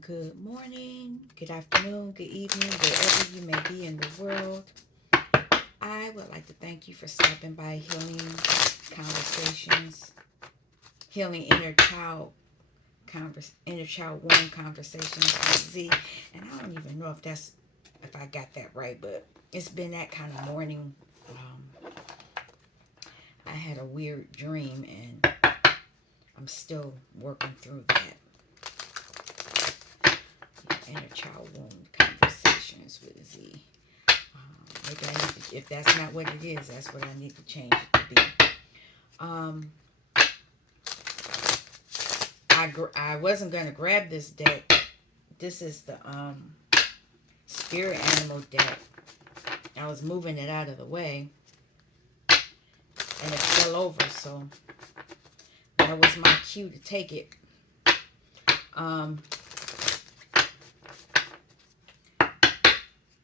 Good morning, good afternoon, good evening, wherever you may be in the world. I would like to thank you for stopping by Healing Conversations, Healing Inner Child One Conversations with Z. And I don't even know if I got that right, but it's been that kind of morning. I had a weird dream, and I'm still working through that. Inner Child Wound Conversations with Z. Maybe I need to, if that's not what it is, that's what I need to change it to be. Um, I wasn't gonna grab this deck. This is the Spirit Animal deck. I was moving it out of the way, and it fell over. So that was my cue to take it.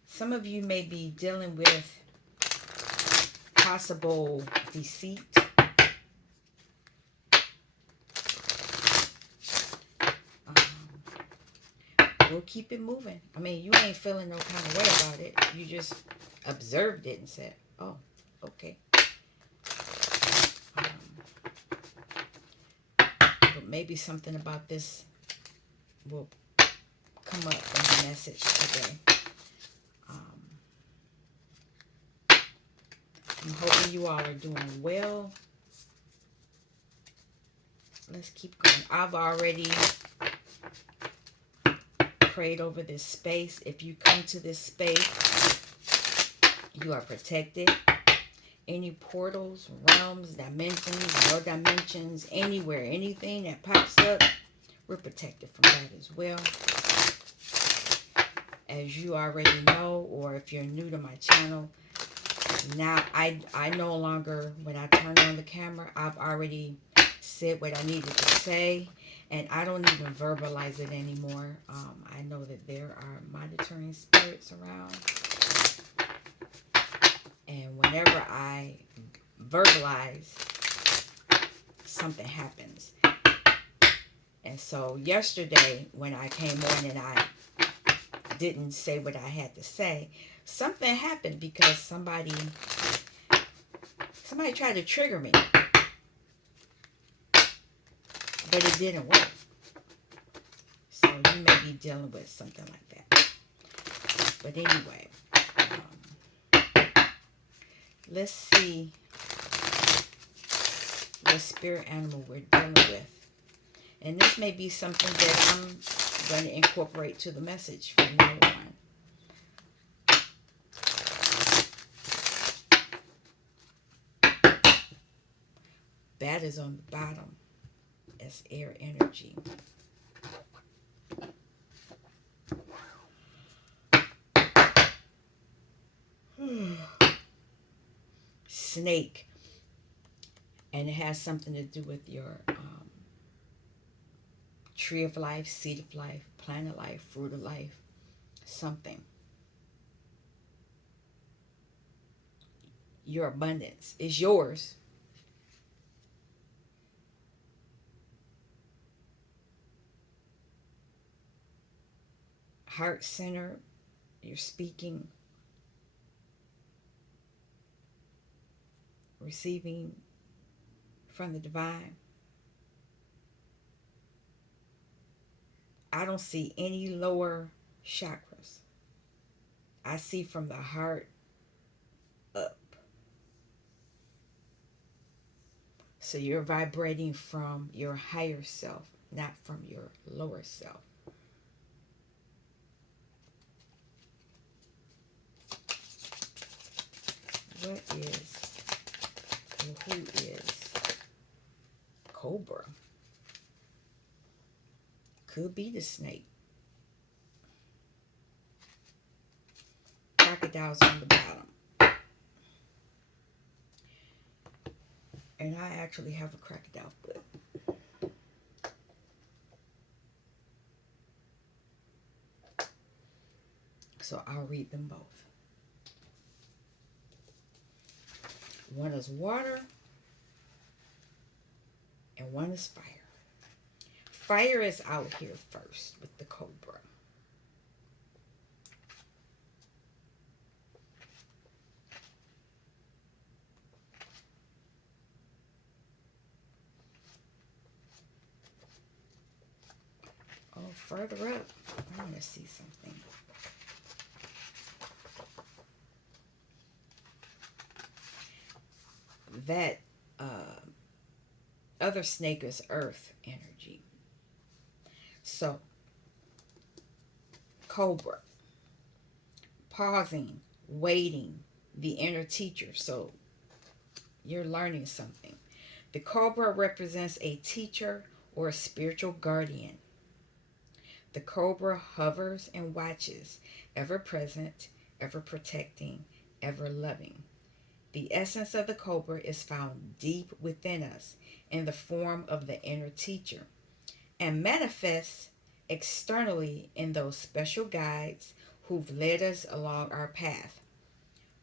Some of you may be dealing with possible deceit. We'll keep it moving. I mean, you ain't feeling no kind of way about it. You just observed it and said, oh, okay. But maybe something about this will come up in the message today. I'm hoping you all are doing well. Let's keep going. I've already prayed over this space. If you come to this space, you are protected. Any portals, realms, dimensions, no dimensions, anywhere, anything that pops up, we're protected from that as well. As you already know, or if you're new to my channel, now I no longer, when I turn on the camera, I've already said what I needed to say, and I don't even verbalize it anymore. I know that there are monitoring spirits around, and whenever I verbalize, something happens. And so yesterday when I came on and I didn't say what I had to say, something happened because somebody tried to trigger me, but it didn't work. So you may be dealing with something like that. But anyway, let's see what spirit animal we're dealing with. And this may be something that I'm going to incorporate to the message from now on. That is on the bottom as air energy. Snake. And it has something to do with your tree of life, seed of life, plant of life, fruit of life, something. Your abundance is yours. Heart center, you're speaking, receiving from the divine. I don't see any lower chakras. I see from the heart up. So you're vibrating from your higher self, not from your lower self. What is, or who is Cobra? Could be the snake. Crocodile's on the bottom. And I actually have a crocodile foot. So I'll read them both. One is water and one is fire. Fire is out here first with the cobra. further up, I want to see something. That other snake is earth energy. So, Cobra, pausing, waiting, the inner teacher. So, you're learning something. The Cobra represents a teacher or a spiritual guardian. The Cobra hovers and watches, ever present, ever protecting, ever loving. The essence of the Cobra is found deep within us in the form of the inner teacher and manifests externally in those special guides who've led us along our path.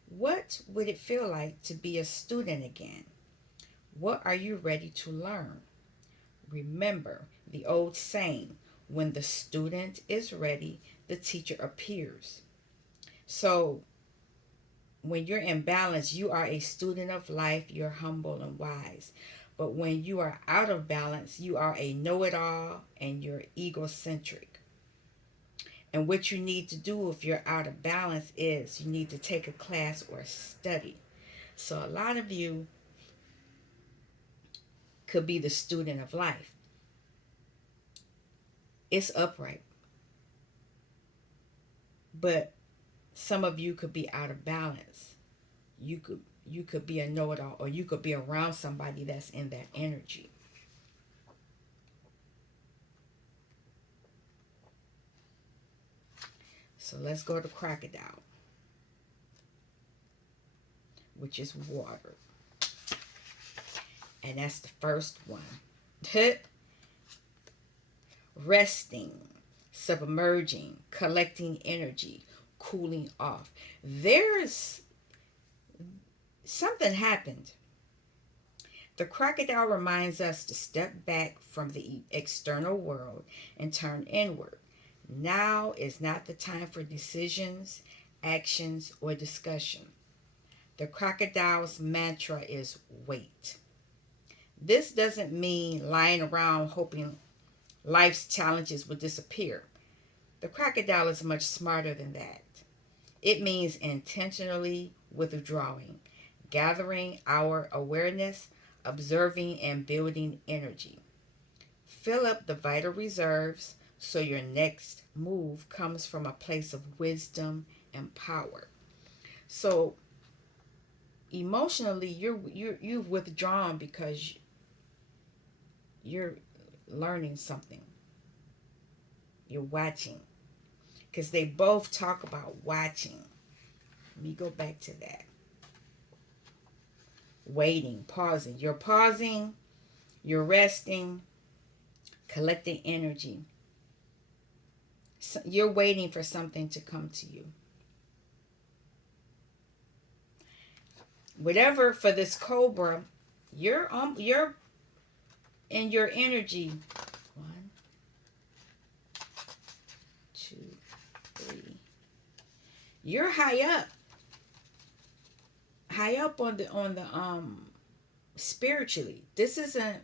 What would it feel like to be a student again? What are you ready to learn? Remember the old saying, when the student is ready, the teacher appears. So when you're in balance, you are a student of life, you're humble and wise. But when you are out of balance, you are a know-it-all and you're egocentric. And what you need to do if you're out of balance is you need to take a class or study. So a lot of you could be the student of life. It's upright. But some of you could be out of balance. You could be a know-it-all, or you could be around somebody that's in that energy. So let's go to crocodile, which is water. And that's the first one. Resting, submerging, collecting energy, cooling off. There's something happened. The crocodile reminds us to step back from the external world and turn inward. Now is not the time for decisions, actions, or discussion. The crocodile's mantra is wait. This doesn't mean lying around hoping life's challenges will disappear. The crocodile is much smarter than that. It means intentionally withdrawing, gathering our awareness, observing, and building energy. Fill up the vital reserves so your next move comes from a place of wisdom and power. So emotionally, you've withdrawn because you're learning something. You're watching. Because they both talk about watching. Let me go back to that. Waiting, pausing. You're pausing, you're resting, collecting energy. So you're waiting for something to come to you. Whatever for this cobra, you're in your energy. 1, 2, 3. You're high up on the spiritually. This isn't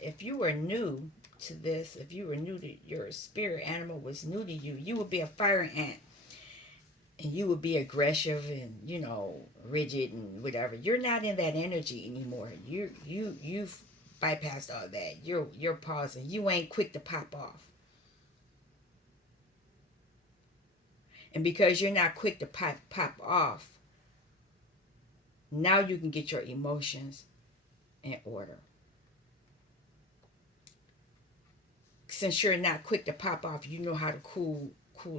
if you were new to this, if you were new to your spirit animal was new to you, you would be a fire ant. And you would be aggressive and rigid and whatever. You're not in that energy anymore. You've bypassed all that. You're pausing. You ain't quick to pop off. And because you're not quick to pop off, now you can get your emotions in order. Since you're not quick to pop off, you know how to cool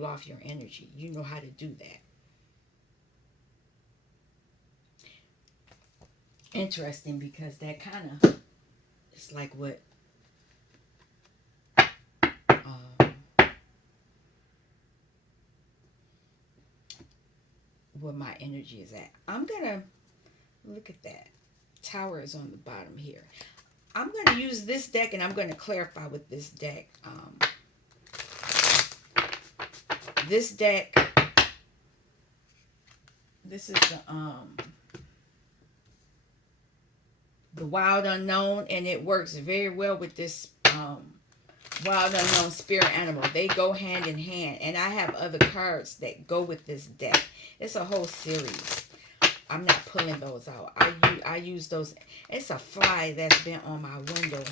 off your energy. You know how to do that. Interesting, because that kind of it's like what where my energy is at. I'm gonna look at that. Tower is on the bottom here. I'm gonna use this deck, and I'm gonna clarify with this deck. This deck, this is the Wild Unknown, and it works very well with this um, wild unknown spirit animal. They go hand in hand. And I have other cards that go with this deck. It's a whole series. I'm not pulling those out. I use those. It's a fly that's been on my window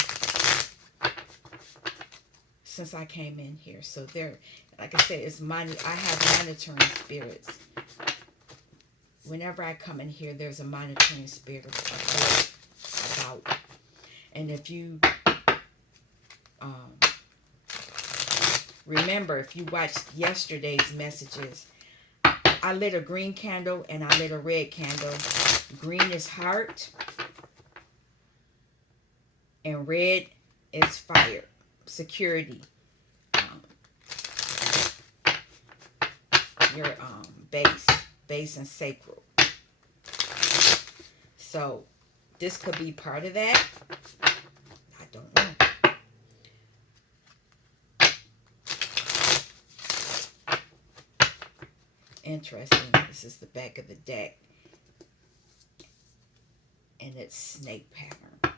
since I came in here. So there, like I said, it's money. I have monitoring spirits. Whenever I come in here, there's a monitoring spirit about. And if you remember, if you watched yesterday's messages, I lit a green candle and I lit a red candle. Green is heart and red is fire, security, your base and sacral. So this could be part of that. I don't know. Interesting. This is the back of the deck. And it's snake pattern.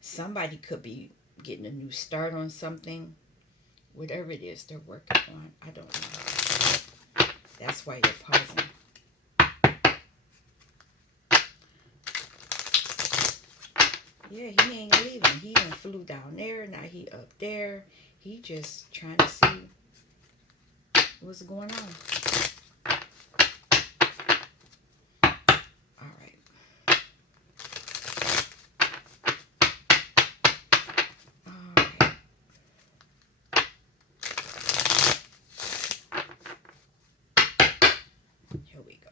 Somebody could be getting a new start on something. Whatever it is they're working on. I don't know. That's why you're pausing. Yeah, he ain't leaving. He done flew down there. Now he up there. He just trying to see what's going on. All right. All right. Here we go.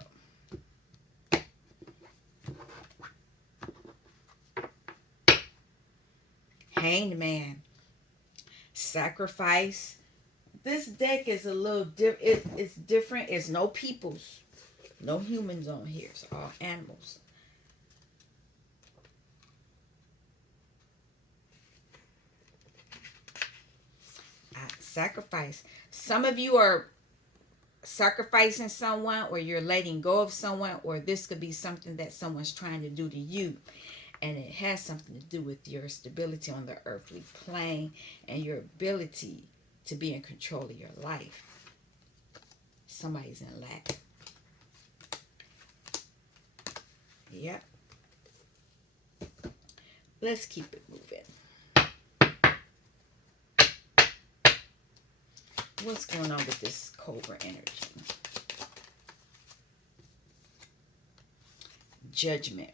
Hanged Man. Sacrifice. This deck is a little different. It's different. It's no peoples. No humans on here. It's all animals. Sacrifice. Some of you are sacrificing someone, or you're letting go of someone, or this could be something that someone's trying to do to you. And it has something to do with your stability on the earthly plane and your ability to be in control of your life. Somebody's in lack. Yep. Let's keep it moving. What's going on with this Cobra energy? Judgment.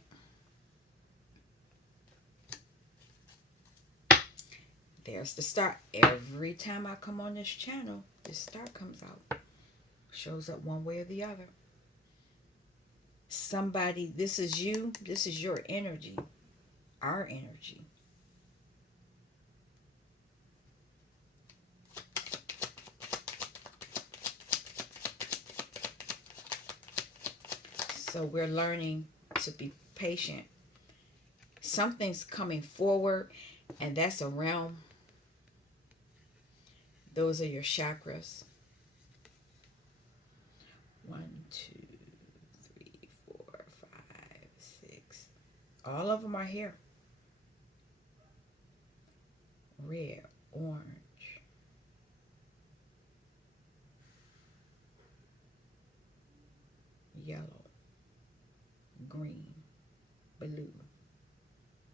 There's the star. Every time I come on this channel, this star comes out. Shows up one way or the other. Somebody, this is you. This is your energy. Our energy. So we're learning to be patient. Something's coming forward, and that's a realm. Those are your chakras. 1, 2, 3, 4, 5, 6. All of them are here. Red, orange, yellow, green, blue,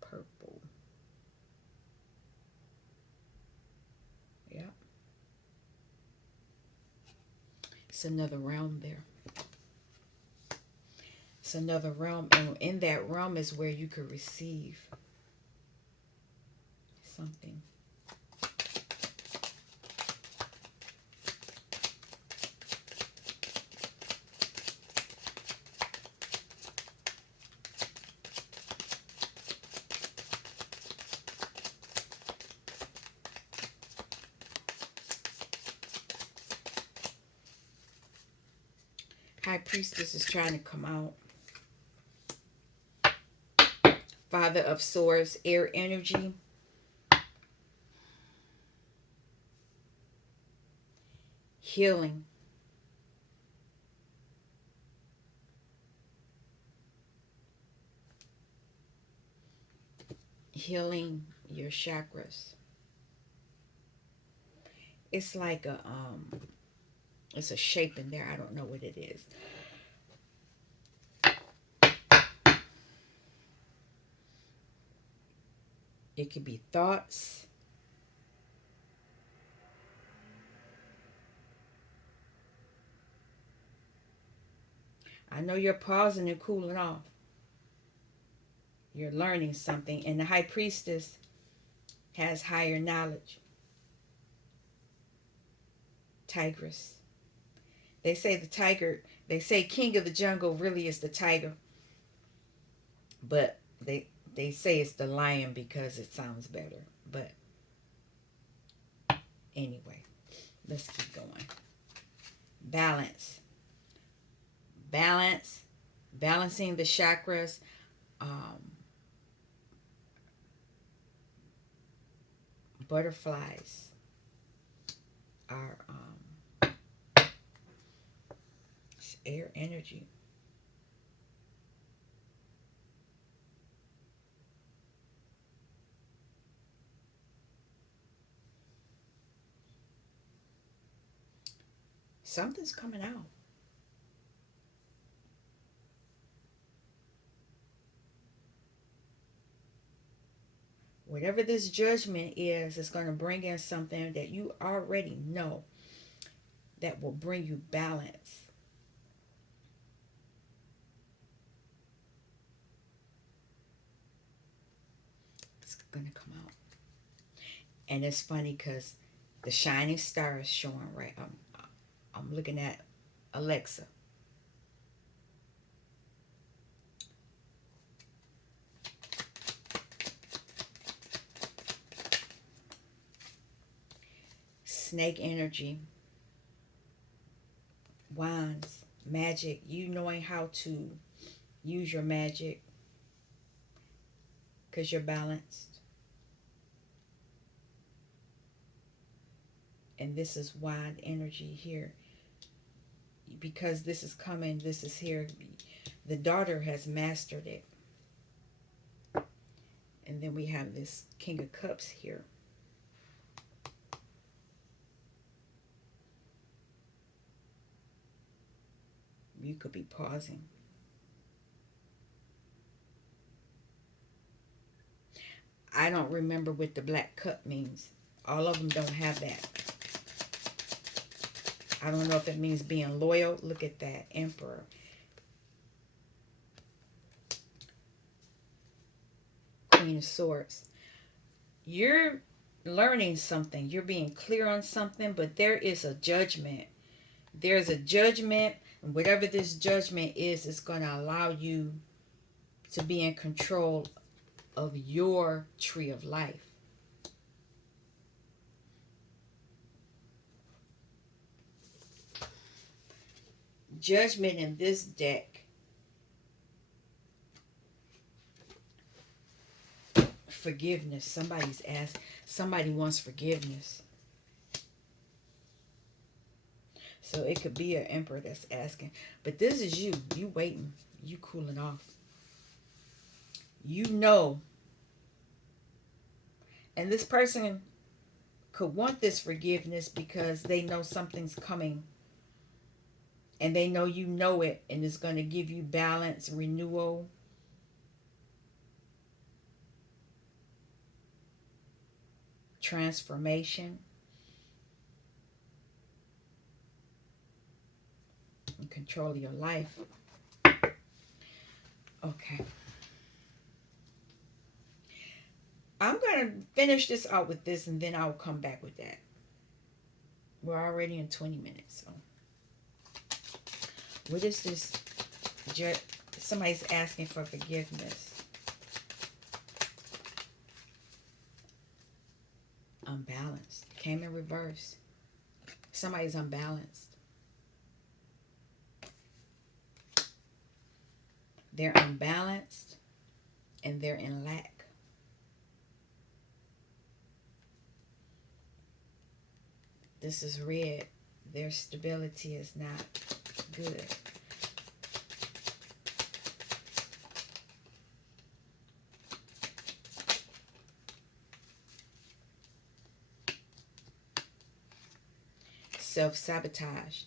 purple. Yep. It's another realm there. It's another realm, and in that realm is where you could receive something. High Priestess is trying to come out. Father of Swords, air energy. Healing. Healing your chakras. It's like it's a shape in there. I don't know what it is. It could be thoughts. I know you're pausing and cooling off. You're learning something. And the high priestess has higher knowledge. Tigress. They say the tiger, they say king of the jungle really is the tiger. But they say it's the lion because it sounds better. But anyway, let's keep going. Balance. Balance. Balancing the chakras. Butterflies are air energy. Something's coming out. Whatever this judgment is, it's going to bring in something that you already know that will bring you balance. It's going to come out. And it's funny because the shining star is showing right. I'm looking at Alexa. Snake energy. Wands. Magic. You knowing how to use your magic because you're balanced. And this is wand energy here. Because this is coming, this is here. The daughter has mastered it. And then we have this King of Cups here. You could be pausing. I don't remember what the black cup means. All of them don't have that. I don't know if it means being loyal. Look at that. Emperor. Queen of Swords. You're learning something. You're being clear on something, but there is a judgment. There's a judgment. And whatever this judgment is, it's going to allow you to be in control of your tree of life. Judgment in this deck. Forgiveness. Somebody wants forgiveness. So it could be an emperor that's asking. But this is you. You waiting. You cooling off. You know. And this person could want this forgiveness because they know something's coming. And they know you know it. And it's going to give you balance, renewal. Transformation. And control of your life. Okay. I'm going to finish this out with this and then I'll come back with that. We're already in 20 minutes. So. What is this? Somebody's asking for forgiveness. Unbalanced. Came in reverse. Somebody's unbalanced. They're unbalanced and they're in lack. This is red. Their stability is not good. self-sabotage.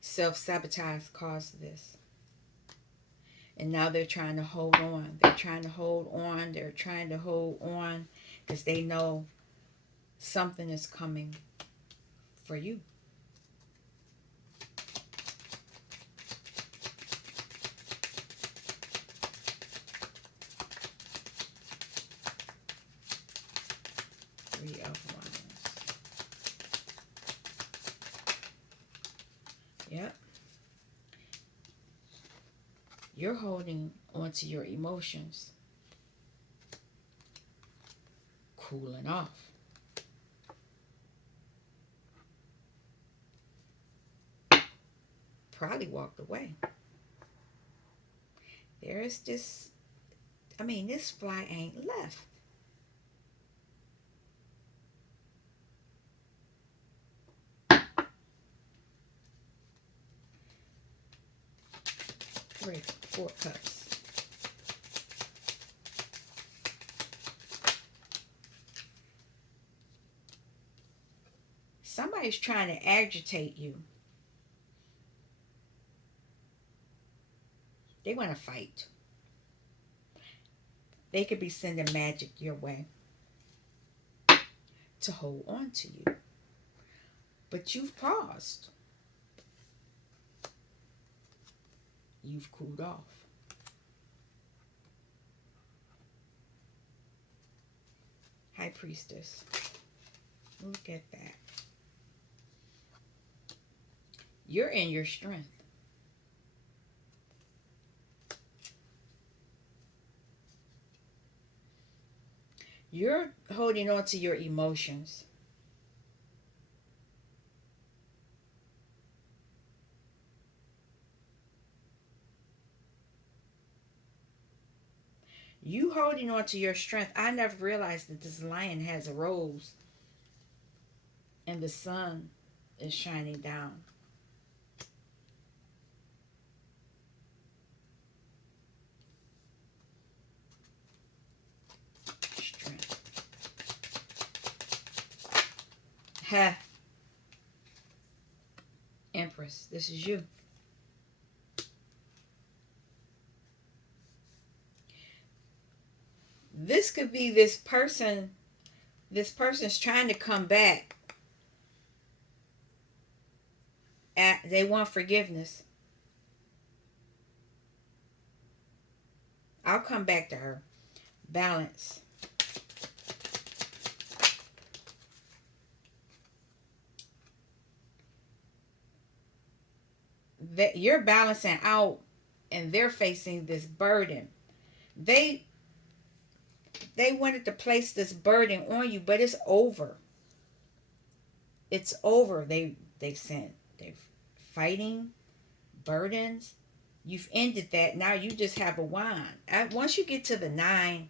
Self-sabotage caused this. And now they're trying to hold on. They're trying to hold on. They're trying to hold on because they know something is coming for you. Three of Wands. Yep. You're holding onto your emotions. Cooling off. Probably walked away. There's this, this fly ain't left. Three, 4 cups. Somebody's trying to agitate you. They want to fight. They could be sending magic your way to hold on to you. But you've paused. You've cooled off. High Priestess. Look at that. You're in your strength. You're holding on to your emotions. You holding on to your strength. I never realized that this lion has a rose and the sun is shining down. Strength. Ha. Empress, this is you. This could be this person. This person's trying to come back. They want forgiveness. I'll come back to her. Balance. That you're balancing out and they're facing this burden. They wanted to place this burden on you, but it's over. It's over. They sent. They're fighting burdens. You've ended that. Now you just have a wand. Once you get to the 9,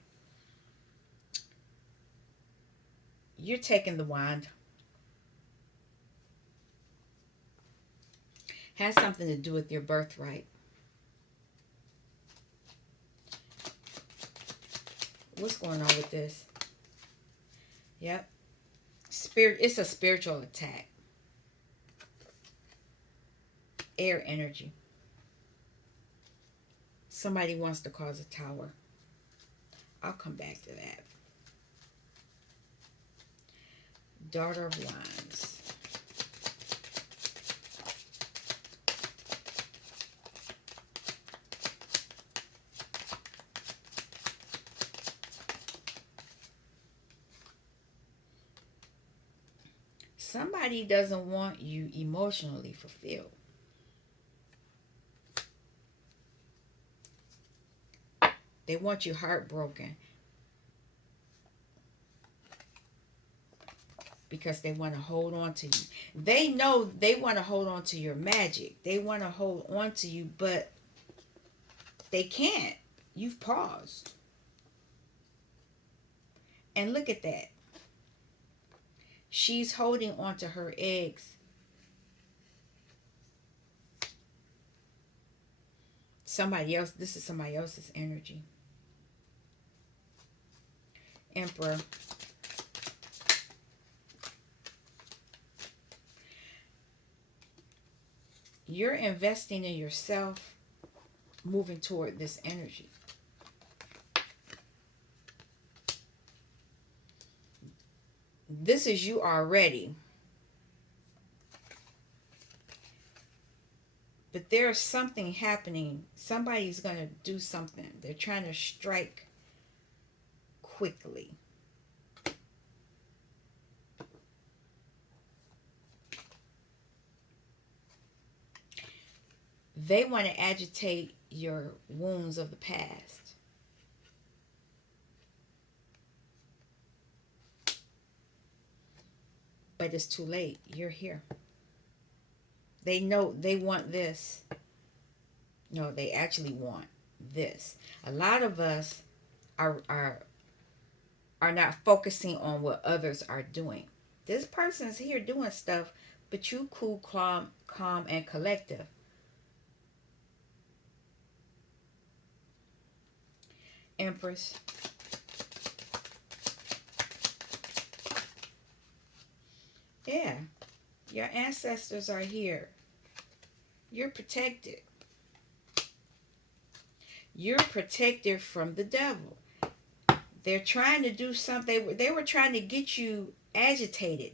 you're taking the wand. Has something to do with your birthright. What's going on with this? Yep. Spirit. It's a spiritual attack. Air energy. Somebody wants to cause a tower. I'll come back to that. Daughter of Wands. Somebody doesn't want you emotionally fulfilled. They want you heartbroken. Because they want to hold on to you. They know they want to hold on to your magic. They want to hold on to you, but they can't. You've paused. And look at that. She's holding on to her eggs. Somebody else. This is somebody else's energy. Emperor. You're investing in yourself, moving toward this energy. This is you already. But there's something happening. Somebody's going to do something. They're trying to strike quickly. They want to agitate your wounds of the past. But it's too late. You're here. They know they want this. No, they actually want this. A lot of us are not focusing on what others are doing. This person's here doing stuff, but you cool, calm, and collective. Empress. Yeah, your ancestors are here. You're protected. You're protected from the devil. They're trying to do something. They were trying to get you agitated.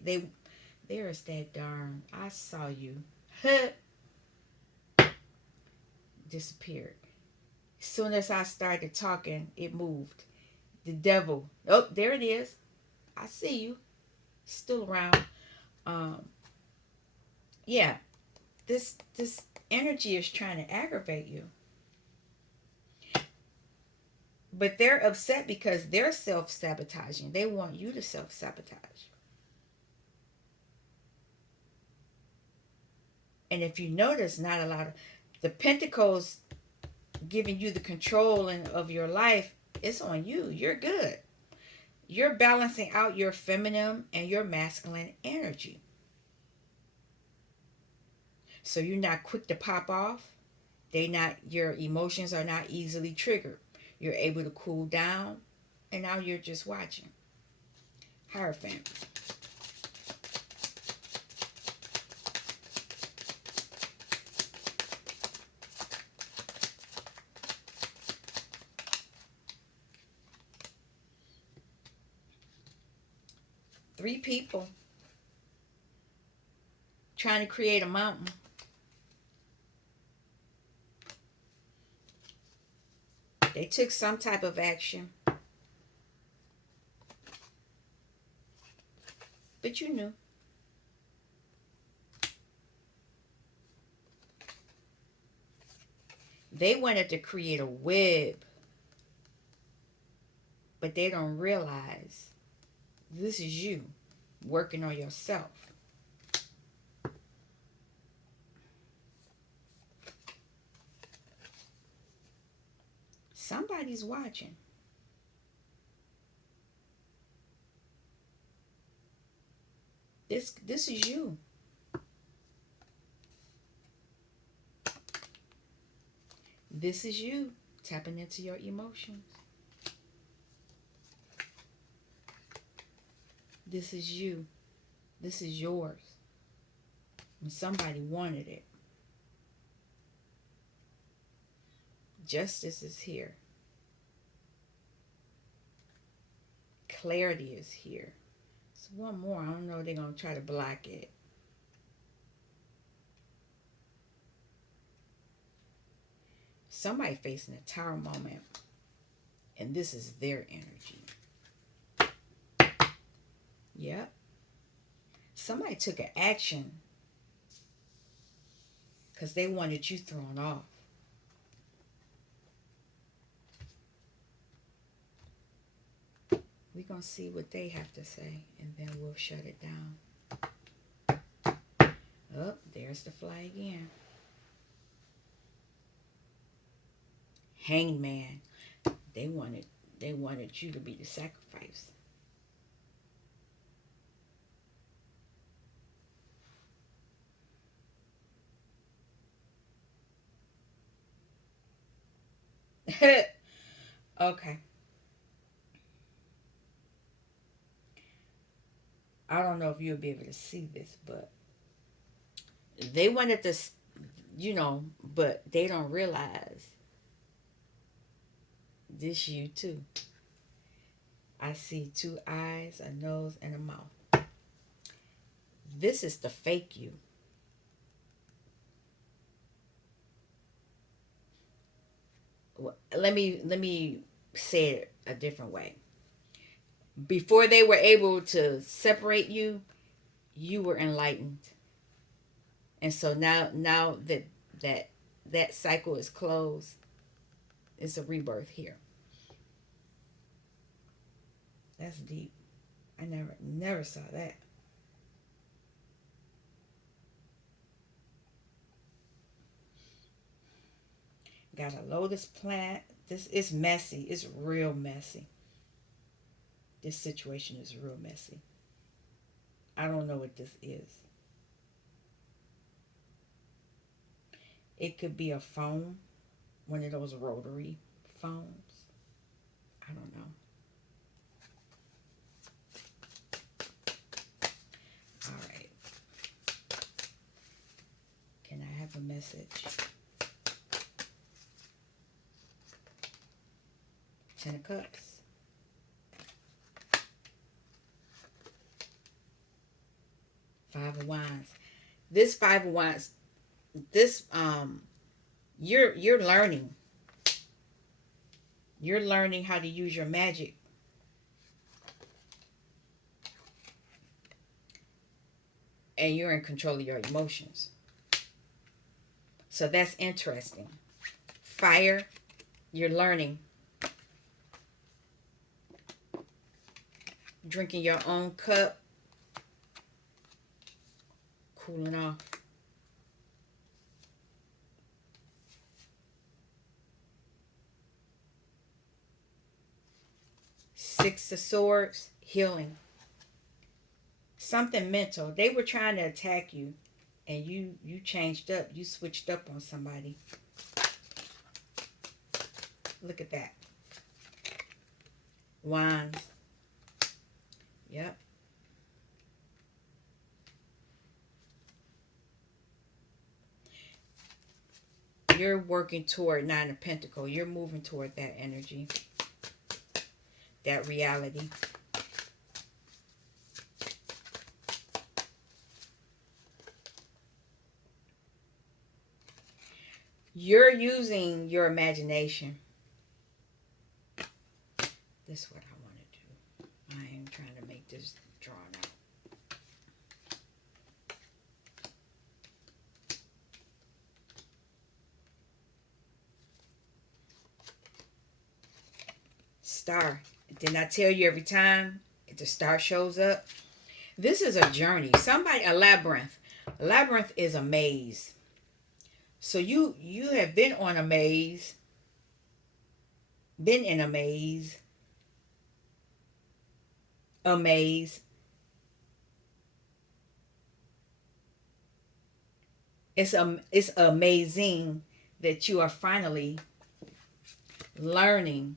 There's that darn. I saw you. Disappeared. As soon as I started talking, it moved. The devil. Oh, there it is. I see you. Still around. Um, yeah. This energy is trying to aggravate you. But they're upset because they're self-sabotaging. They want you to self-sabotage. And if you notice, not a lot of the pentacles giving you the control of your life, it's on you. You're good. You're balancing out your feminine and your masculine energy. So you're not quick to pop off. Your emotions are not easily triggered. You're able to cool down, and now you're just watching. Hierophant. Three people trying to create a mountain. They took some type of action, but you knew. They wanted to create a web, but they don't realize this is you working on yourself. Somebody's watching. This is you. This is you tapping into your emotions. This is you. This is yours. And somebody wanted it. Justice is here. Clarity is here. So one more. I don't know if they're going to try to block it. Somebody facing a tower moment. And this is their energy. Yep. Somebody took an action because they wanted you thrown off. We're going to see what they have to say, and then we'll shut it down. Oh, there's the fly again. Hangman. They wanted you to be the sacrifice. Okay. I don't know if you'll be able to see this, but they wanted to but they don't realize this you too. I see two eyes, a nose, and a mouth. This is the fake you. Let me say it a different way. Before they were able to separate you, you were enlightened. And so now that that cycle is closed, it's a rebirth here. That's deep. I never saw that. Got a lotus plant. This is messy. It's real messy. This situation is real messy. I don't know what this is. It could be a phone, one of those rotary phones. I don't know. All right. Can I have a message? Ten of Cups. Five of Wands. This Five of Wands, this you're learning. You're learning how to use your magic. And you're in control of your emotions. So that's interesting. Fire, you're learning. Drinking your own cup. Cooling off. Six of Swords, healing. Something mental. They were trying to attack you, and you changed up. You switched up on somebody. Look at that. Wands. Yep. You're working toward Nine of Pentacles. You're moving toward that energy. That reality. You're using your imagination. This is what I want to do. I am trying to make this drawn out. Star. Didn't I tell you every time the star shows up? This is a journey. A labyrinth. A labyrinth is a maze. So you have been on a maze, been in a maze, a maze. It's amazing that you are finally learning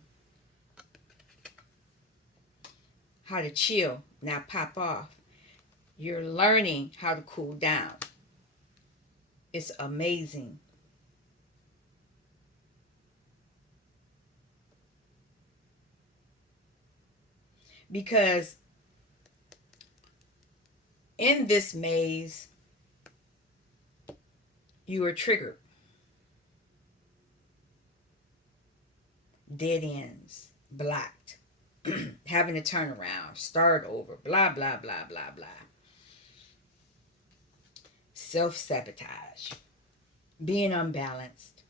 how to chill. Now pop off. You're learning how to cool down. It's amazing. Because in this maze, you are triggered. Dead ends, blocked, having to turn around, start over, blah, blah, blah, blah, blah. Self-sabotage, being unbalanced.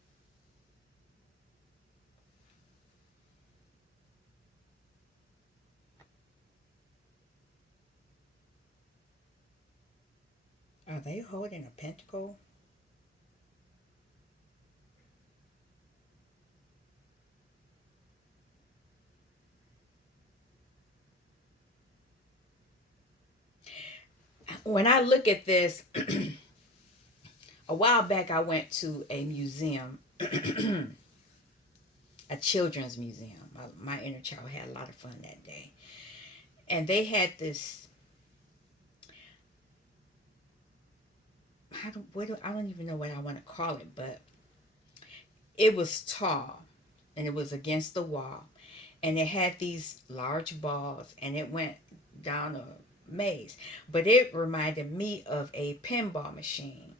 Are they holding a pentacle? When I look at this, a while back I went to a museum, a children's museum. My inner child had a lot of fun that day. And they had this I don't even know what I want to call it, but it was tall and it was against the wall, and it had these large balls and it went down a maze, but it reminded me of a pinball machine.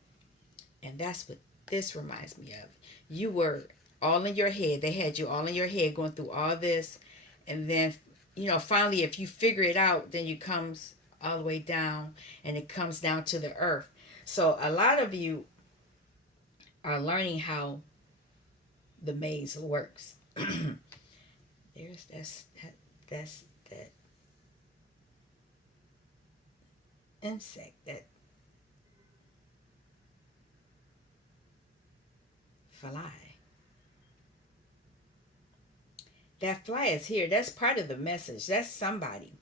And that's what this reminds me of. You were all in your head. They had you all in your head going through all this. And then, finally, if you figure it out, then you comes all the way down and it comes down to the earth. So a lot of you are learning how the maze works. There's that's that insect, that fly. That fly is here. That's part of the message. That's somebody.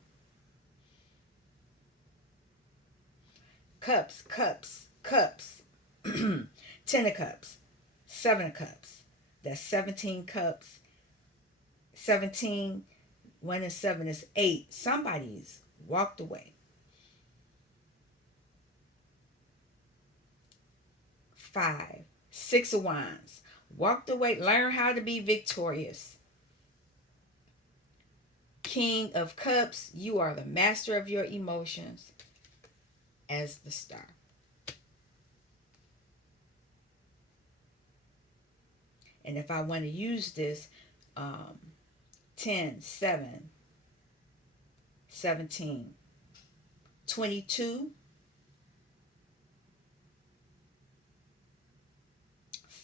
Cups, cups, cups. Ten of cups, seven of cups. That's 17 cups. 17, 1 and 7 is 8. Somebody's walked away. 5, 6 of wands. Walked away. Learn how to be victorious. King of cups. You are the master of your emotions as the star. And if I want to use this, 10, 7, 17, 22,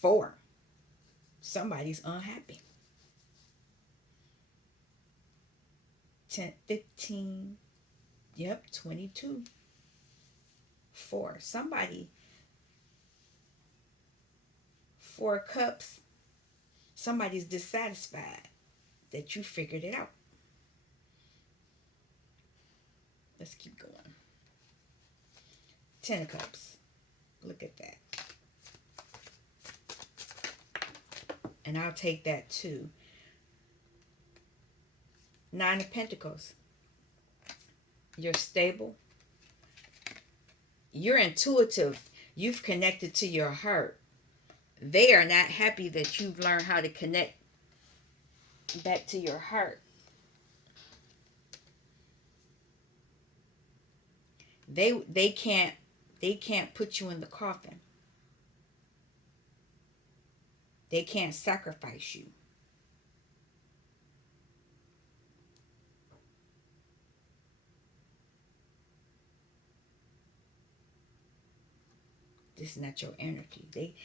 4. Somebody's unhappy. 10, 15, yep, 22, 4. Somebody, 4 cups. Somebody's dissatisfied that you figured it out. Let's keep going. 10 of cups. Look at that. And I'll take that too. 9 of pentacles. You're stable. You're intuitive. You've connected to your heart. They are not happy that you've learned how to connect back to your heart. They can't put you in the coffin. They can't sacrifice you. This is not your energy.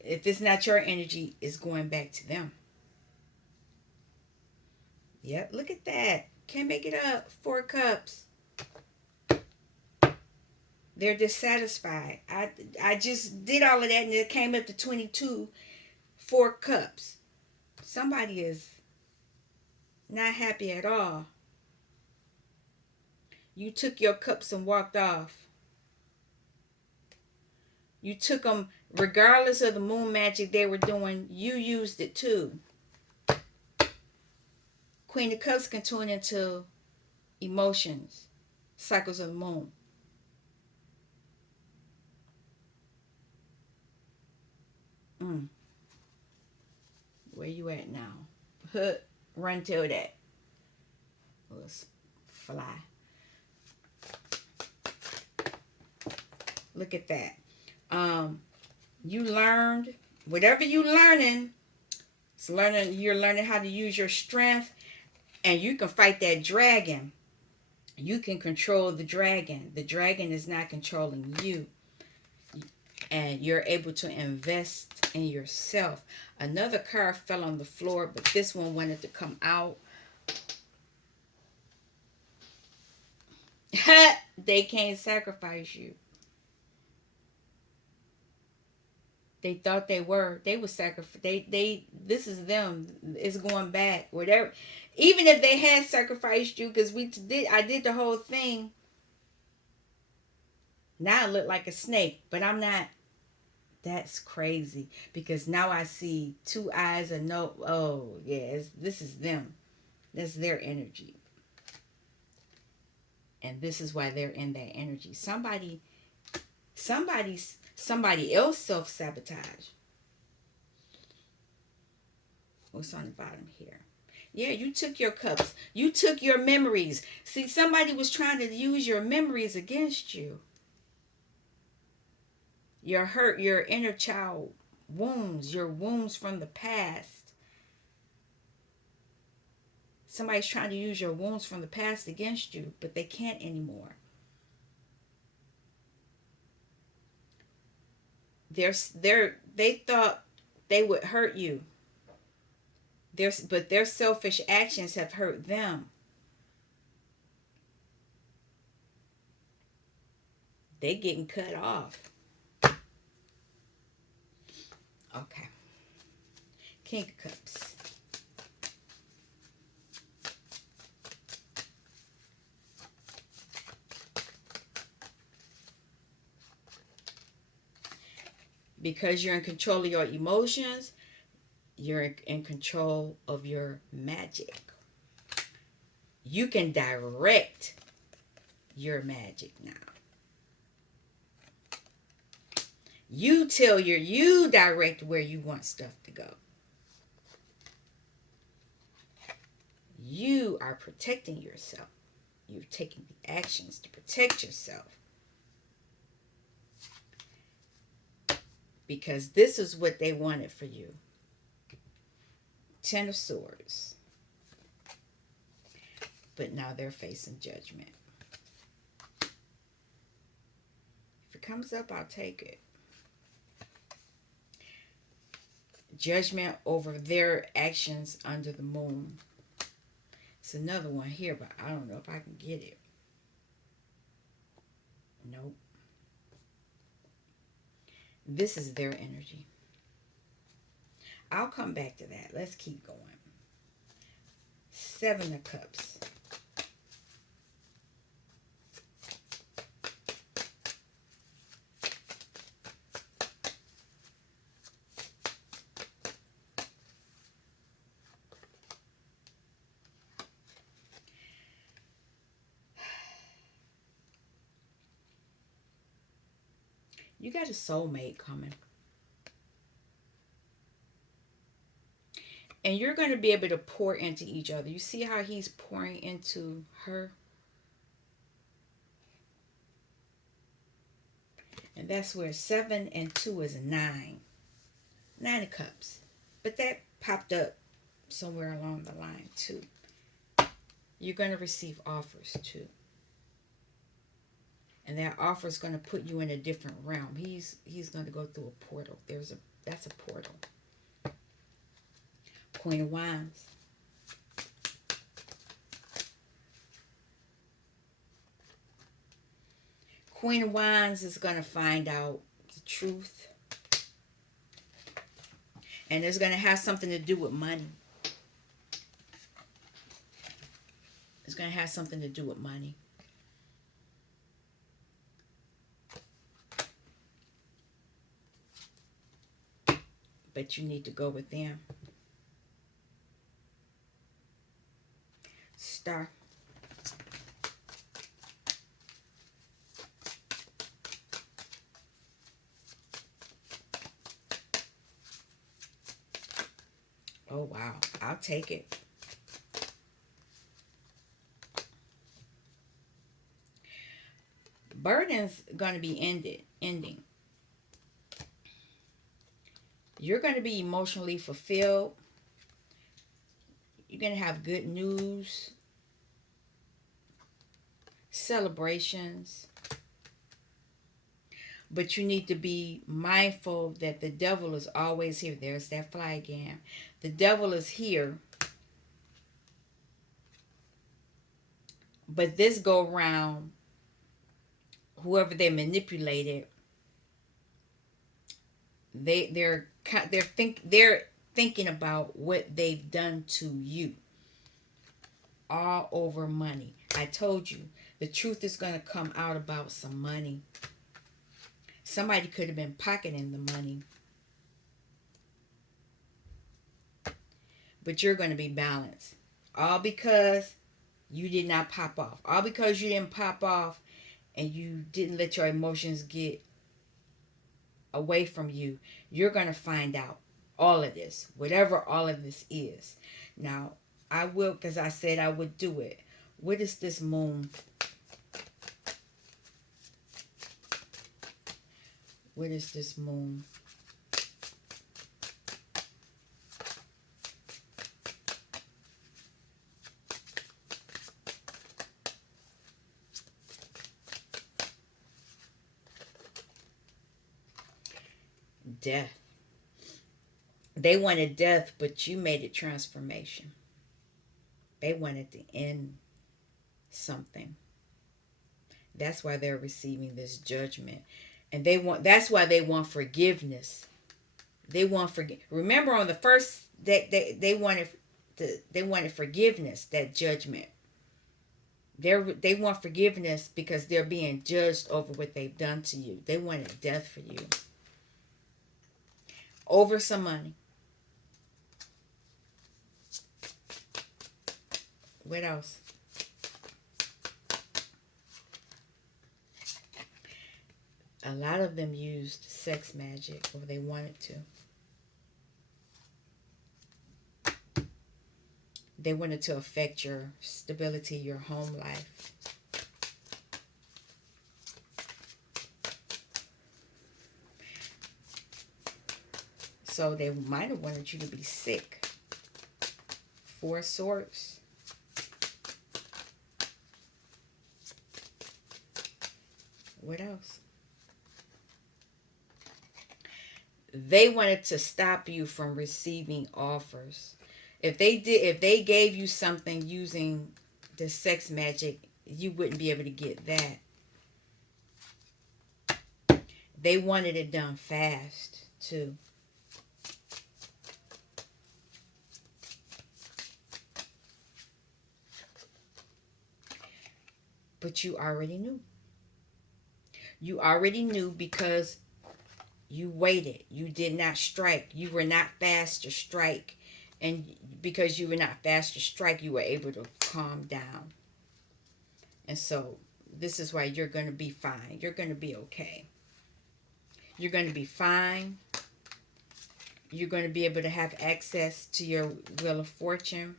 If it's not your energy, it's going back to them. Yep, look at that. Can't make it up. 4 cups. They're dissatisfied. I just did all of that and it came up to 22. 4 cups. Somebody is not happy at all. You took your cups and walked off. You took them regardless of the moon magic they were doing. You used it too. Queen of Cups can tune into emotions, cycles of the moon. Where you at now? Run till that. Let's fly. Look at that. You learned whatever you learning. You're learning how to use your strength, and you can fight that dragon. You can control the dragon. The dragon is not controlling you. And you're able to invest in yourself. Another card fell on the floor, but this one wanted to come out. They can't sacrifice you. They thought they were. They would sacrifice. This is them. It's going back. Whatever. Even if they had sacrificed you, because I did the whole thing. Now I look like a snake, but I'm not. That's crazy, because now I see 2 eyes and no. Oh yeah, this is them. That's their energy, and this is why they're in that energy. Somebody's Somebody else self-sabotage. What's on the bottom here? Yeah, you took your cups. You took your memories. See, somebody was trying to use your memories against you. Your hurt, your inner child wounds, your wounds from the past. Somebody's trying to use your wounds from the past against you, but they can't anymore. They thought they would hurt you. But their selfish actions have hurt them. They getting cut off. Okay. King of Cups. Because you're in control of your emotions, you're in control of your magic. You can direct your magic now. You direct where you want stuff to go. You are protecting yourself. You're taking the actions to protect yourself. Because this is what they wanted for you. Ten of Swords. But now they're facing judgment. If it comes up, I'll take it. Judgment over their actions under the moon. It's another one here, but I don't know if I can get it. Nope. This is their energy. I'll come back to that. Let's keep going. Seven of Cups. You got a soulmate coming. And you're going to be able to pour into each other. You see how he's pouring into her? And that's where 7 and 2 is 9. 9 of Cups. But that popped up somewhere along the line too. You're going to receive offers too. And that offer is going to put you in a different realm. He's going to go through a portal. That's a portal. Queen of Wands. Queen of Wands is going to find out the truth. And it's going to have something to do with money. It's going to have something to do with money. But you need to go with them. Star. Oh, wow. I'll take it. Burden's going to be ending. You're going to be emotionally fulfilled. You're going to have good news. Celebrations. But you need to be mindful that the devil is always here. There's that fly again. The devil is here. But this go round, whoever they manipulated, they're thinking about what they've done to you. All over money. I told you, the truth is going to come out about some money. Somebody could have been pocketing the money. But you're going to be balanced. All because you did not pop off. All because you didn't pop off and you didn't let your emotions get away from you, you're going to find out all of this, whatever all of this is. Now, I will, because I said I would do it. What is this moon? What is this moon? Death. They wanted death, but you made it transformation. They wanted to end something. That's why they're receiving this judgment. And that's why they want forgiveness. They want remember on the first they wanted they wanted forgiveness, that judgment. They want forgiveness because they're being judged over what they've done to you. They wanted death for you. Over some money. What else? A lot of them used sex magic, or they wanted to. They wanted to affect your stability, your home life. So they might have wanted you to be sick. Four of Swords. What else? They wanted to stop you from receiving offers. If they gave you something using the sex magic, you wouldn't be able to get that. They wanted it done fast too. But you already knew. You already knew because you waited. You did not strike. You were not fast to strike. And because you were not fast to strike, you were able to calm down. And so this is why you're going to be fine. You're going to be okay. You're going to be fine. You're going to be able to have access to your Wheel of Fortune.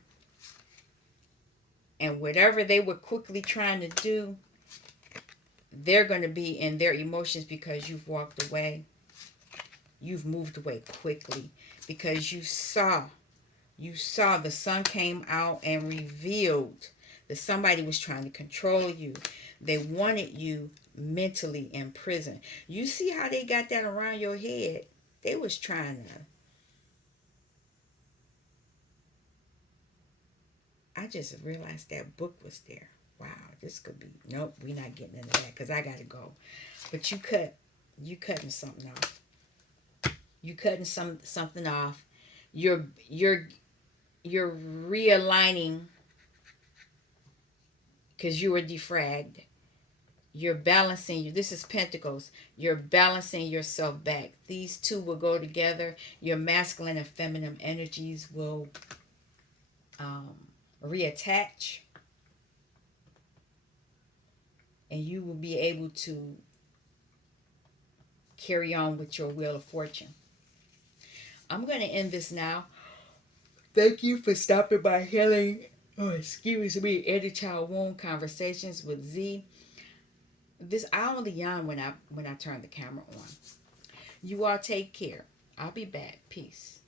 And whatever they were quickly trying to do, they're going to be in their emotions because you've walked away. You've moved away quickly because you saw the sun came out and revealed that somebody was trying to control you. They wanted you mentally in prison. You see how they got that around your head? They was trying to. I just realized that book was there. Wow, this could be. Nope, we're not getting into that because I gotta go. But you cutting something off. You cutting something off. You're realigning because you were defragged. You're balancing you. This is Pentacles. You're balancing yourself back. These two will go together. Your masculine and feminine energies will reattach, and you will be able to carry on with your Wheel of Fortune. I'm going to end this now. Thank you for stopping by Healing, Inner Child Wound Conversations with Z. I only yawn when I turn the camera on. You all take care. I'll be back. Peace.